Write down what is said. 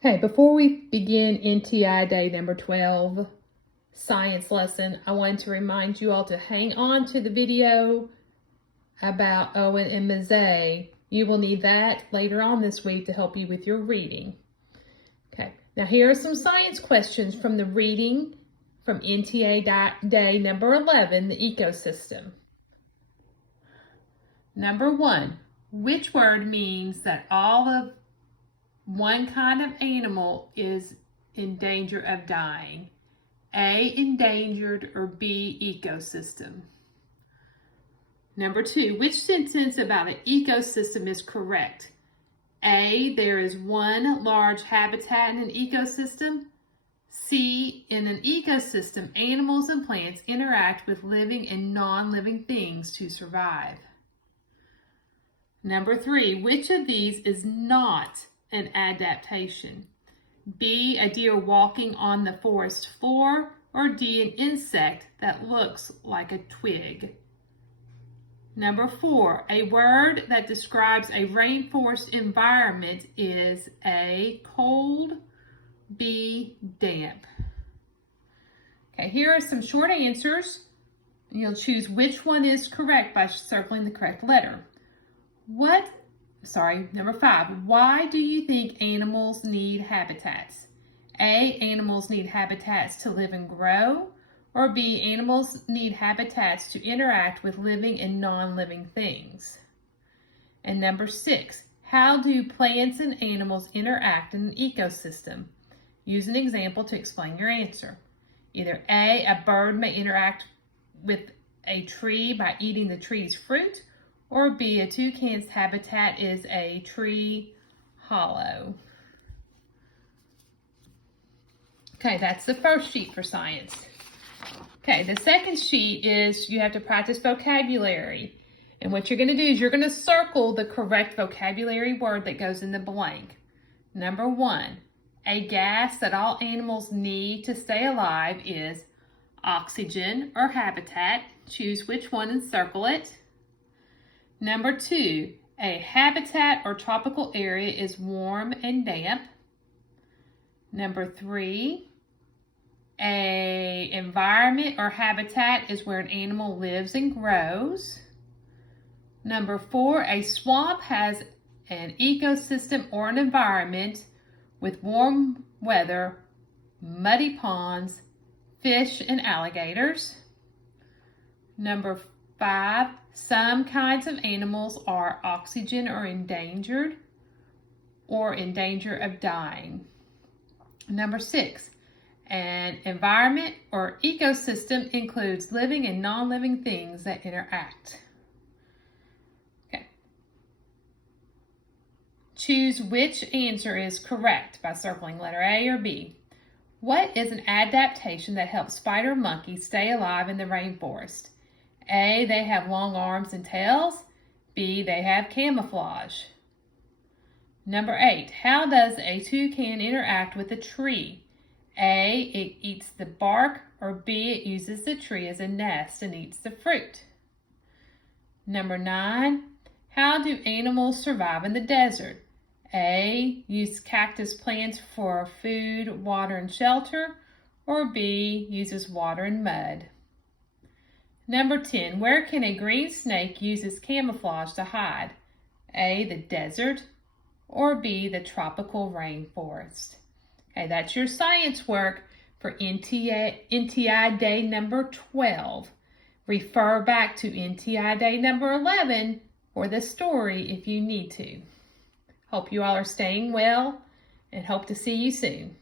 Okay, before we begin NTI day number 12 science lesson, I wanted to remind you all to hang on to the video about Owen and Mazzei. You will need that later on this week to help you with your reading. Okay, now here are some science questions from the reading from NTA day number 11, the ecosystem. Number 1, which word means that all of one kind of animal is in danger of dying? A, endangered, or B, ecosystem? Number 2, which sentence about an ecosystem is correct? A, there is one large habitat in an ecosystem. C, in an ecosystem, animals and plants interact with living and non-living things to survive. Number 3, which of these is not an adaptation? B, a deer walking on the forest floor, or D, an insect that looks like a twig? Number 4, a word that describes a rainforest environment is A, cold, B, damp. Okay, here are some short answers. You'll choose which one is correct by circling the correct letter. Number 5, why do you think animals need habitats? A, animals need habitats to live and grow, or B, animals need habitats to interact with living and non-living things? And number 6, how do plants and animals interact in an ecosystem? Use an example to explain your answer. Either A bird may interact with a tree by eating the tree's fruit, or B, a toucan's habitat is a tree hollow. Okay, that's the first sheet for science. Okay, the second sheet is you have to practice vocabulary. And what you're going to do is you're going to circle the correct vocabulary word that goes in the blank. Number 1, a gas that all animals need to stay alive is oxygen or habitat. Choose which one and circle it. Number 2, a habitat or tropical area is warm and damp. Number 3, a environment or habitat is where an animal lives and grows. Number 4, a swamp has an ecosystem or an environment with warm weather, muddy ponds, fish, and alligators. Number 5, some kinds of animals are oxygen or in danger of dying. Number 6, an environment or ecosystem includes living and non-living things that interact. Okay. Choose which answer is correct by circling letter A or B. What is an adaptation that helps spider monkeys stay alive in the rainforest? A, they have long arms and tails. B, they have camouflage. Number 8, how does a toucan interact with a tree? A, it eats the bark, or B, it uses the tree as a nest and eats the fruit. Number 9, how do animals survive in the desert? A, use cactus plants for food, water, and shelter, or B, uses water and mud. Number 10, where can a green snake use its camouflage to hide? A, the desert, or B, the tropical rainforest. Okay, that's your science work for NTI day number 12. Refer back to NTI day number 11 for the story if you need to. Hope you all are staying well and hope to see you soon.